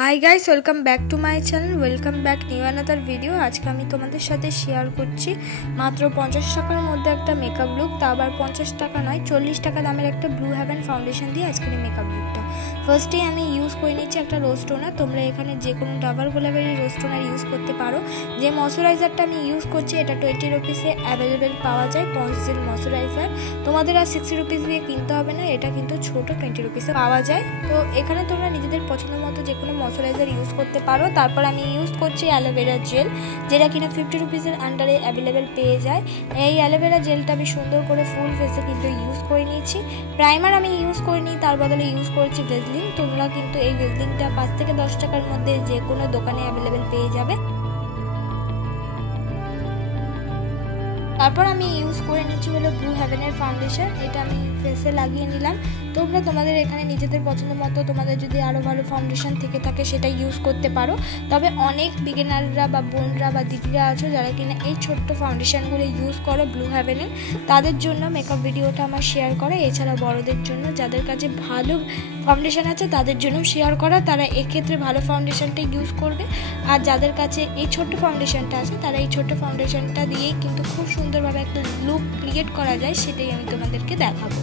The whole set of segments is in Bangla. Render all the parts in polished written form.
Hi guys, welcome back to my channel, welcome back new another video. আজকে আমি তোমাদের সাথে শেয়ার করছি মাত্র 50 টাকার মধ্যে একটা মেকআপ লুক। তা আবার 50 টাকা নয়, 40 টাকা দামের একটা ব্লু হেভেন ফাউন্ডেশন দিয়ে আজকের এই মেকআপ লুকটা। ফার্স্টেই আমি ইউজ করে নিচ্ছি একটা রোজ টোনার। তোমরা এখানে যে কোনো ডাবল গোলাপের রোজ টোনার ইউজ করতে পারো। যে ময়শ্চারাইজারটা আমি ইউজ করছি এটা 20 রুপিসে অ্যাভেলেবেল পাওয়া যায়, পন্স জেল ময়শ্চারাইজার। তোমাদের আর 60 রুপিস দিয়ে কিনতে হবে না, এটা কিন্তু ছোট 20 রুপিসে পাওয়া যায়। তো এখানে তোমরা নিজেদের পছন্দ মতো যে কোনো ময়শ্চারাইজার ইউজ করতে পারো। তারপর আমি ইউজ করছি অ্যালোভেরা জেল, যেটা কিনা 50 রুপিসের আন্ডারে অ্যাভেলেবেল পেয়ে যায়। এই অ্যালোভেরা জেলটা আমি সুন্দর করে ফুল ফেসে কিন্তু ইউজ করে নিয়েছি। প্রাইমার আমি ইউজ করিনি, তার বদলে ইউজ করেছি ভেজলিন। তোমরা কিন্তু এই ভেজলিনটা 5 থেকে 10 টাকার মধ্যে যে কোনো দোকানে অ্যাভেলেবেল পেয়ে যাবে। তারপর আমি ইউজ করে নিচ্ছি হলো ব্লু হেভেনের ফাউন্ডেশন। এটা আমি ফেসে লাগিয়ে নিলাম। তোমরা তোমাদের এখানে নিজেদের পছন্দ মতো তোমাদের যদি আরও ভালো ফাউন্ডেশন থেকে থাকে সেটা ইউজ করতে পারো। তবে অনেক বিগিনাররা বা বোনরা বা দিদিরা আছো যারা কিনা এই ছোট্ট ফাউন্ডেশনগুলো ইউজ করো ব্লু হেভেনের, তাদের জন্য মেকআপ ভিডিওটা আমার শেয়ার করা। এছাড়া বড়দের জন্য যাদের কাছে ভালো ফাউন্ডেশন আছে তাদের জন্য শেয়ার করা, তারা এক্ষেত্রে ভালো ফাউন্ডেশনটা ইউজ করবে। আর যাদের কাছে এই ছোট্ট ফাউন্ডেশনটা আছে তারা এই ছোট্ট ফাউন্ডেশনটা দিয়েই কিন্তু খুব সুন্দরভাবে একটা লুক ক্রিয়েট করা যায়, সেটাই আমি তোমাদেরকে দেখাবো।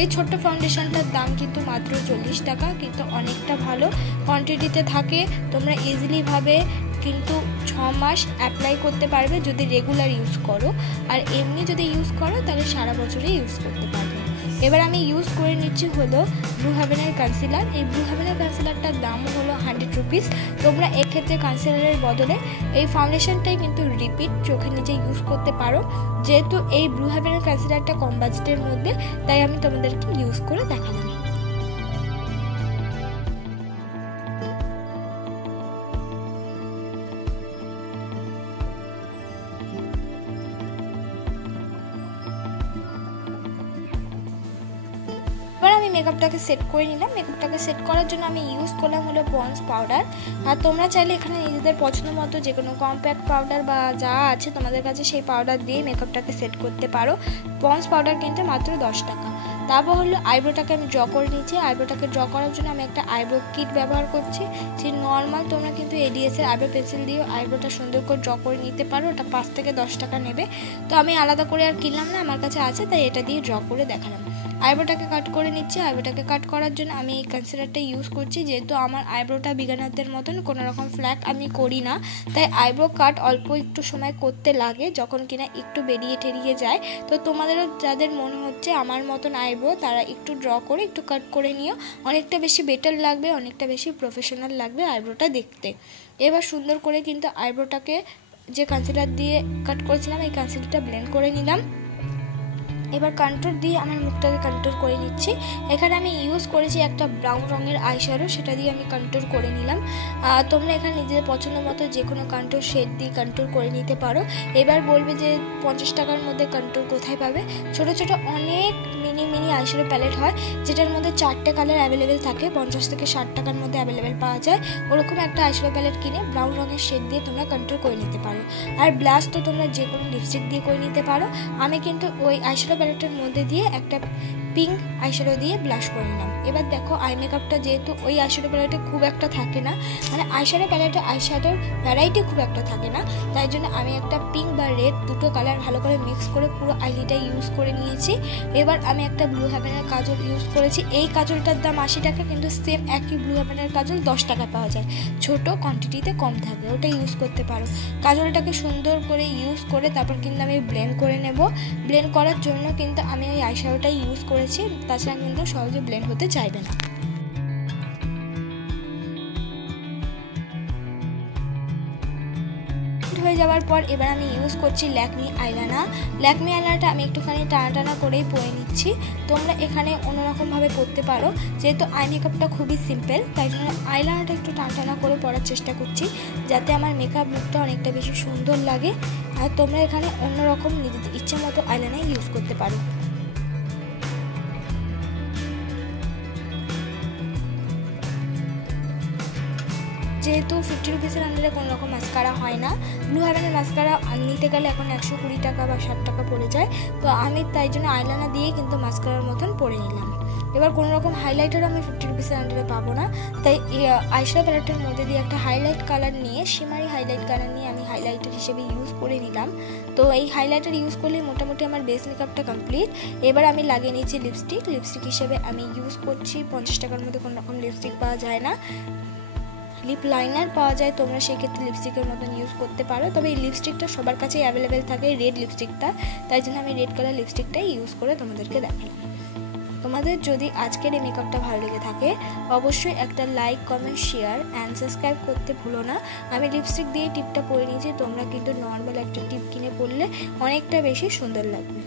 এই ছোট্ট ফাউন্ডেশনটার দাম কিন্তু মাত্র 40 টাকা, কিন্তু অনেকটা ভালো কোয়ান্টিটিতে থাকে। তোমরা ইজিলিভাবে কিন্তু 6 মাস অ্যাপ্লাই করতে পারবে যদি রেগুলার ইউজ করো, আর এমনি যদি ইউজ করো তাহলে সারা বছরে ইউজ করতে পারবে। এবার আমি ইউজ করে নিচ্ছি হলো ব্লু হেভেনের কনসিলার। এই ব্লু হেভেনের কনসিলারটার দাম হলো 100 রুপিস। তোমরা এক্ষেত্রে কনসিলারের বদলে এই ফাউন্ডেশনটাই কিন্তু রিপিট চোখে নিচে ইউজ করতে পারো। যেহেতু এই ব্লু হেভেনের কনসিলারটা কম বাজেটের মধ্যে, তাই আমি তোমাদেরকে ইউজ করে দেখালাম। মেকআপটাকে সেট করে নিলাম। মেকআপটাকে সেট করার জন্য আমি ইউজ করলাম হলো পন্স পাউডার। আর তোমরা চাইলে এখানে নিজেদের পছন্দ মতো যে কোনো কম্প্যাক্ট পাউডার বা যা আছে তোমাদের কাছে সেই পাউডার দিয়ে মেকআপটাকে সেট করতে পারো। পন্স পাউডার কিনতে মাত্র 10 টাকা। তারপর হলো আইব্রোটাকে আমি ড্র করে নিয়েছি। আইব্রোটাকে ড্র করার জন্য আমি একটা আইব্রো কিট ব্যবহার করছি। যে নর্মাল তোমরা কিন্তু এডিএস এর আইব্রো পেন্সিল দিয়ে আইব্রোটা সুন্দর করে ড্র করে নিতে পারো। ওটা 5 থেকে 10 টাকা নেবে। তো আমি আলাদা করে আর কিনলাম না, আমার কাছে আছে তাই এটা দিয়ে ড্র করে দেখালাম। আইব্রোটাকে কাট করে নিচ্ছি। আইব্রোটাকে কাট করার জন্য আমি এই কনসিলারটা ইউজ করছি। যেহেতু আমার আইব্রোটা বিগিনারদের মতন কোনো রকম ফ্ল্যাক আমি করি না, তাই আইব্রো কাট অল্প একটু সময় করতে লাগে যখন কিনা একটু বেরিয়ে টেরিয়ে যায়। তো তোমাদেরও যাদের মনে হচ্ছে আমার মতন আইব্রো, তারা একটু ড্র করে একটু কাট করে নিও। অনেকটা বেশি বেটার লাগবে, অনেকটা বেশি প্রফেশনাল লাগবে আইব্রোটা দেখতে। এবার সুন্দর করে কিন্তু আইব্রোটাকে যে কনসিলার দিয়ে কাট করেছিলাম এই কনসিলারটা ব্লেন্ড করে নিলাম। এবার কন্ট্রোল দিয়ে আমার মুখটাকে কন্ট্রোল করে নিচ্ছি। এখানে আমি ইউজ করেছি একটা ব্রাউন রঙের আইশ্যাডো, সেটা দিয়ে আমি কন্ট্রোল করে নিলাম। তোমরা এখানে নিজেদের পছন্দ মতো যে কোনো কন্ট্রোল শেড দিয়ে কন্ট্রোল করে নিতে পারো। এবার বলবে যে 50 টাকার মধ্যে কন্ট্রোল কোথায় পাবে। ছোট ছোট অনেক মিনি আইশ্যাডো প্যালেট হয় যেটার মধ্যে 4টে কালার অ্যাভেলেবেল থাকে। 50 থেকে 60 টাকার মধ্যে অ্যাভেলেবেল পাওয়া যায়। ওরকম একটা আইশ্যাডো প্যালেট কিনে ব্রাউন রঙের শেড দিয়ে তোমরা কন্ট্রোল করে নিতে পারো। আর ব্লাশ তো তোমরা যে কোনো লিপস্টিক দিয়ে করে নিতে পারো। আমি কিন্তু ওই আইশ্যাডো প্যালেটের মধ্যে দিয়ে একটা পিঙ্ক আইশ্যাডো দিয়ে ব্লাশ করে নিলাম। এবার দেখো আই মেকআপটা যেহেতু ওই আইশ্যাডো প্যালেটে খুব একটা থাকে না, মানে আইশ্যাডো প্যালেটে আইশ্যাডোর ভ্যারাইটি খুব একটা থাকে না, তাই জন্য আমি একটা পিঙ্ক বা রেড দুটো কালার ভালো করে মিক্স করে পুরো আইলিটা ইউজ করে নিয়েছি। এবার আমি একটা ব্লু হেভেনের কাজল ইউজ করেছি। এই কাজলটার দাম 80 টাকা, কিন্তু সেম একই ব্লু হেভেনের কাজল 10 টাকা পাওয়া যায়। ছোট কোয়ান্টিটিতে কম থাকে, ওটা ইউজ করতে পারো। কাজলটাকে সুন্দর করে ইউজ করে তারপর কিন্তু আমি ব্লেন্ড করে নেব। ব্লেন্ড করার জন্য কিন্তু আমি ওই আইশ্যাডোটাই ইউজ করেছি, তাছাড়া কিন্তু সহজে ব্লেন্ড হতে চাইবে না। হয়ে যাওয়ার পর এবার আমি ইউজ করছি ল্যাকমি আইলাইনার। ল্যাকমি আইলাইনারটা আমি একটুখানি টানা টানা করেই পরে নিচ্ছি। তোমরা এখানে অন্যরকমভাবে করতে পারো। যেহেতু আই মেকআপটা খুবই সিম্পল, তাই জন্য আইলাইনারটা একটু টানা টানা করে পরার চেষ্টা করছি যাতে আমার মেকআপ লুকটা অনেকটা বেশি সুন্দর লাগে। আর তোমরা এখানে অন্যরকম নিজেদের ইচ্ছে মতো আইলাইনার ইউজ করতে পারো। যেহেতু 50 রুপিসের আন্ডারে কোনো রকম মাস্কারা হয় না, ব্লু হেভেনের মাস্কারা নিতে গেলে এখন 120 টাকা বা 60 টাকা পড়ে যায়। তো আমি তাই জন্য আইলাইনার দিয়ে কিন্তু মাস্কারার মতন পরে নিলাম। এবার কোনো রকম হাইলাইটারও আমি 50 রুপিসের আন্ডারে পাবো না, তাই আইশ্যাডো প্যালেটটার মধ্যে দিয়ে একটা হাইলাইট কালার নিয়ে, শিমারি হাইলাইট কালার নিয়ে আমি হাইলাইটার হিসেবে ইউজ করে নিলাম। তো এই হাইলাইটার ইউজ করলে মোটামুটি আমার বেস মেকআপটা কমপ্লিট। এবার আমি লাগিয়ে নিচ্ছি লিপস্টিক হিসেবে আমি ইউজ করছি 50 টাকার মধ্যে কোনো রকম লিপস্টিক পাওয়া যায় না, লিপ লাইনার পাওয়া যায়, তোমরা সেক্ষেত্রে লিপস্টিকের মতন ইউজ করতে পারো। তবে এই লিপস্টিকটা সবার কাছেই অ্যাভেলেবেল থাকে, রেড লিপস্টিকটা, তাই জন্য আমি রেড কালার লিপস্টিকটাই ইউজ করে তোমাদেরকে দেখালাম। তোমাদের যদি আজকের এই মেকআপটা ভালো লেগে থাকে অবশ্যই একটা like, comment, share and subscribe করতে ভুলো না। আমি লিপস্টিক দিয়ে টিপটা পরে নিয়েছি, তোমরা কিন্তু নর্মাল একটা টিপ কিনে পরলে অনেকটা বেশি সুন্দর লাগবে।